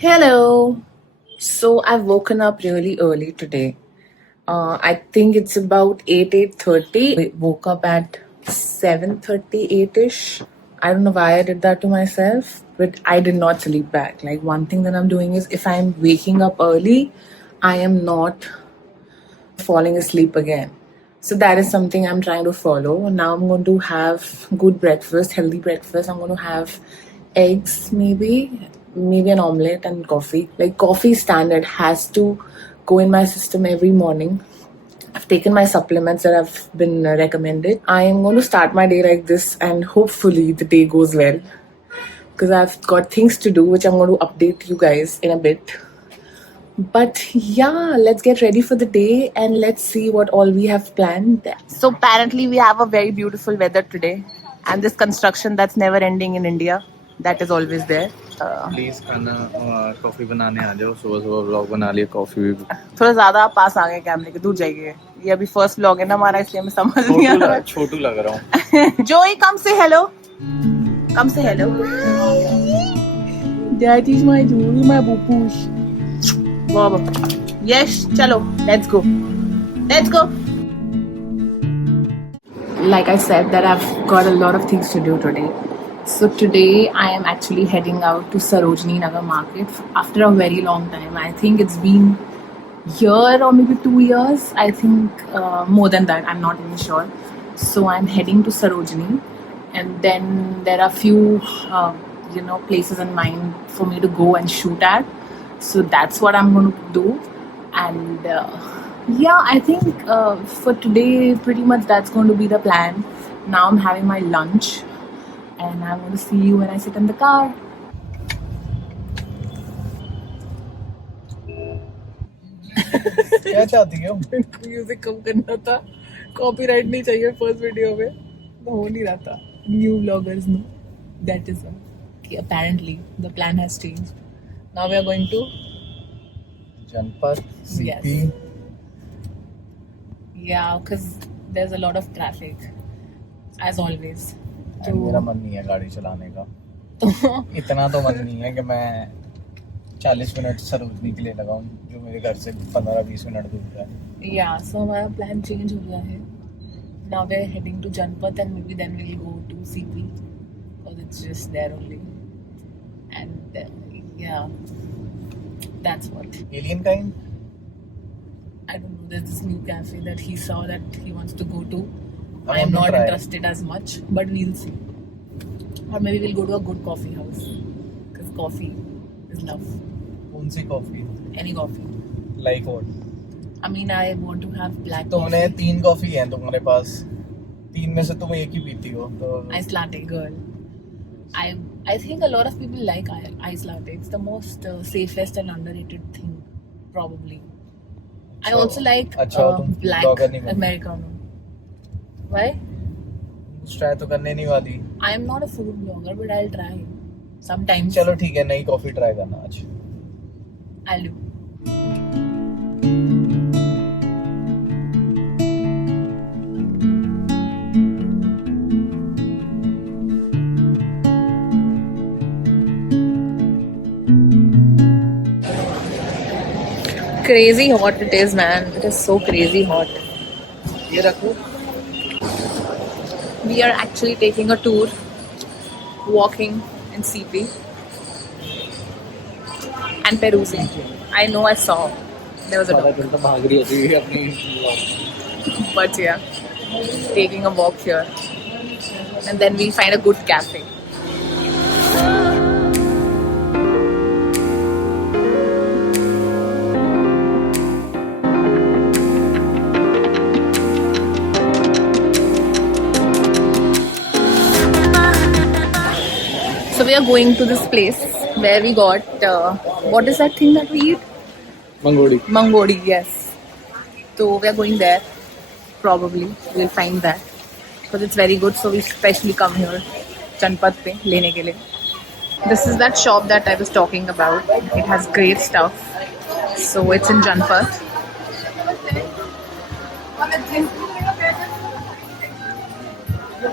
Hello. So I've woken up really early today. I think it's about 8:30. I woke up at 7:38 ish. I don't know why I did that to myself, but I did not sleep back. Like one thing that I'm doing is if I'm waking up early, I am not falling asleep again. So that is something I'm trying to follow. Now I'm going to have good breakfast, healthy breakfast. I'm going to have eggs, maybe an omelette and coffee. Like coffee standard has to go in my system every morning. I've taken my supplements that have been recommended. I am going to start my day like this and hopefully the day goes well because I've got things to do which I'm going to update you guys in a bit. But yeah, let's get ready for the day and let's see what all we have planned. So apparently we have a very beautiful weather today and this construction that's never ending in India, that is always there. Please खाना coffee बनाने आ जाओ सुबह सुबह vlog बना लिया coffee भी थोड़ा ज्यादा पास आ गए कैमरे के, दूर जाइए। ये अभी फर्स्ट व्लॉग है ना हमारा, इसलिए हमें समझ नहीं आ रहा है। छोटू लग रहा हूँ जोई कम से हेलो, कम से hello. That is my Joey, my bupush. Wow. Yes, chalo, let's go. Let's go. Like I said, that I've got a lot of things to do today. So today I am actually heading out to Sarojini Nagar market after a very long time. I think it's been year or maybe 2 years. I think more than that. I'm not even sure. So I'm heading to Sarojini, and then there are few places in mind for me to go and shoot at. So that's what I'm going to do, and yeah, I think for today pretty much that's going to be the plan. Now I'm having my lunch and I'm going to see you when I sit in the car. क्या चाहती हो music कम करना था, copyright नहीं चाहिए first video में, तो हो नहीं रहा था। New vloggers know that is apparently the plan has changed. Now we are going to जनपद CP yeah, because there's a lot of traffic as always. तो मेरा मन नहीं है गाड़ी चलाने का इतना तो मन नहीं है कि मैं 40 मिनट सरोजनी के लिए लगाऊं जो मेरे घर से 15-20 मिनट दूर है yeah, so हमारा plan change हो गया है. Now we are heading to Janpat and maybe then we'll go to CP because it's just there only. And yeah, that's what. Alien kind I don't know, there's this new cafe that he saw that he wants to go to. I want am to not try. interested as much, but we'll see. Or maybe we'll go to a good coffee house because coffee is love. कौन सी coffee Any coffee. Like what I mean, I want to have black तुमने coffee. 3 coffee हैं तुम्हारे पास 3 में से तुम एक ही पीती हो तो Ice latte girl. I think a lot of people like ice latte. It's the most safest and underrated thing, probably. I also like तुम black blogger नहीं बनो। Americano. Why? ट्राई तो करने नहीं वाली I am not a food blogger, but I'll try sometimes. चलो ठीक है नई कॉफी ट्राई करना आज I'll do. Crazy hot it is, man. It is so crazy hot. ये रखो We are actually taking a tour, walking in CP and perusing. I know I saw there was a dog, तो भाग रही होती है अपनी but yeah, taking a walk here, and then we find a good cafe. So we are going to this place where we got what is that thing that we eat? Mangodi Mangodi, yes. So we are going there. Probably we'll find that because it's very good. So we specially come here, Chanpat pe lene ke liye. This is that shop that I was talking about. It has great stuff. So it's in Janpat.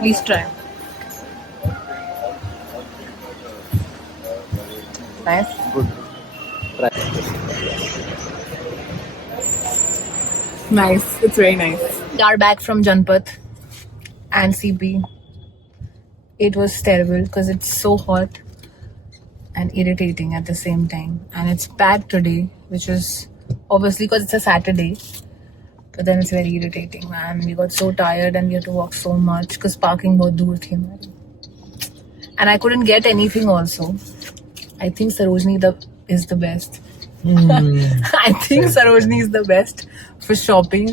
Please try. Nice. Good Nice. It's very nice. We are back from Janpat and CP. It was terrible because it's so hot and irritating at the same time. And it's packed today, which is obviously because it's a Saturday. But then it's very irritating, man. We got so tired and we had to walk so much because parking बहुत दूर थी हमारी. And I couldn't get anything also. I think Sarojini is the best. I think Sarojini is the best for shopping.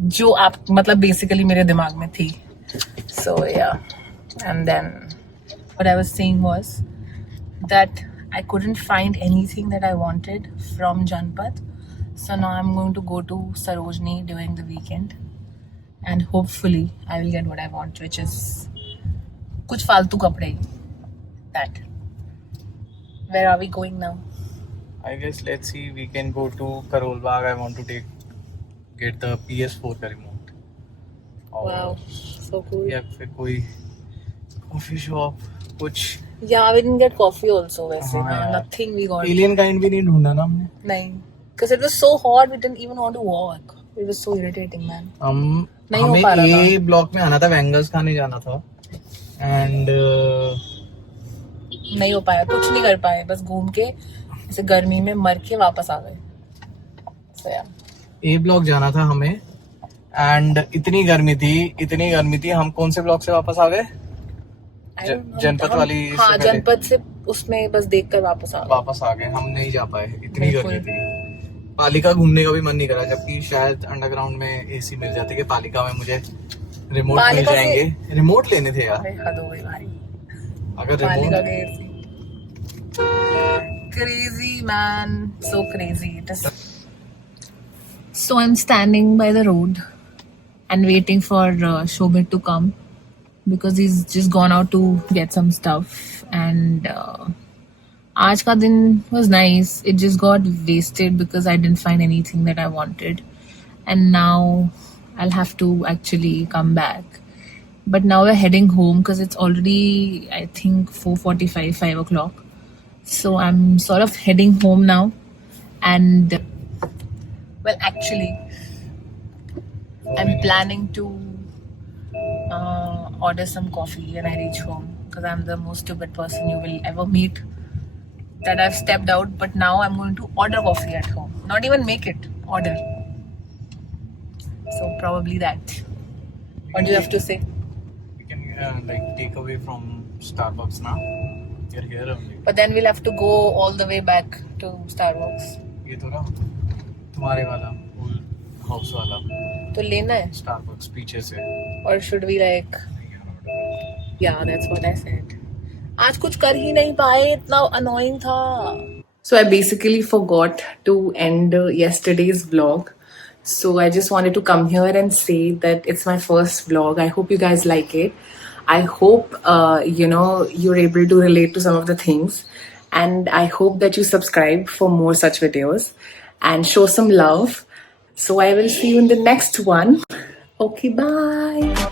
जो आप मतलब basically मेरे दिमाग में थी. So yeah. And then what I was saying was that I couldn't find anything that I wanted from Janpat. So now I'm going to go to Sarojini during the weekend. And hopefully I will get what I want, which is कुछ फालतू कपड़े. That. Where are we going now? I guess let's see. We can go to Karol Bagh. I want to get the PS4 का remote. Wow, so cool. या फिर कोई coffee shop कुछ. Yeah, we didn't get coffee also. वैसे हाँ यार. nothing we got. Alien kind भी नहीं ढूंढा ना हमने. नहीं, because it was so hot. We didn't even want to walk. It was so irritating, man. नहीं हो हमें पा रहा A ब्लॉक में आना था, वेंगर्स खाने जाना था. And नहीं हो पाया, कुछ नहीं कर पाए, बस घूम के ऐसे गर्मी में मर के वापस आ गए. So yeah. A ब्लॉक जाना था हमें. एंड इतनी गर्मी थी हम कौन से ब्लॉक से वापस आ गए? I don't know. जनपद वाली से हाँ, पहले जनपद से उसमें बस देखकर वापस आ गए. हम नहीं जा पाए, इतनी बिल्कुल. गर्मी थी. पालिका घूमने का भी मन नहीं करा, जबकि शायद अंडरग्राउंड में एसी मिल जाती कि पालिका में मुझे रिमोट मिल पालिका से- जाएंगे. रिमोट लेने थे यार. अरे हद हो गई भाई. अगर पालिका रिमोट गए थे. Crazy, man. So crazy. It is. So I'm standing by the road and waiting for Shobit to come because he's just gone out to get some stuff. And आज का दिन was nice. It just got wasted because I didn't find anything that I wanted. And now I'll have to actually come back. But now we're heading home because it's already, I think, 4:45, 5 o'clock. So I'm sort of heading home now. And, well, actually, I'm planning to order some coffee when I reach home because I'm the most stupid person you will ever meet. That I've stepped out, but now I'm going to order coffee at home. Not even make it, order. So probably that. What do you have to say? we can like take away from Starbucks now. You're here only. But then we'll have to go all the way back to Starbucks. ये तो ना तुम्हारे वाला house वाला तो लेना है Starbucks पीछे से. or should we like yeah, that's what I said. आज कुछ कर ही नहीं पाए, इतना annoying था. So I basically forgot to end yesterday's vlog. So I just wanted to come here and say that it's my first vlog. I hope you guys like it. I hope you're able to relate to some of the things, and I hope that you subscribe for more such videos and show some love. So I will see you in the next one. Okay, bye.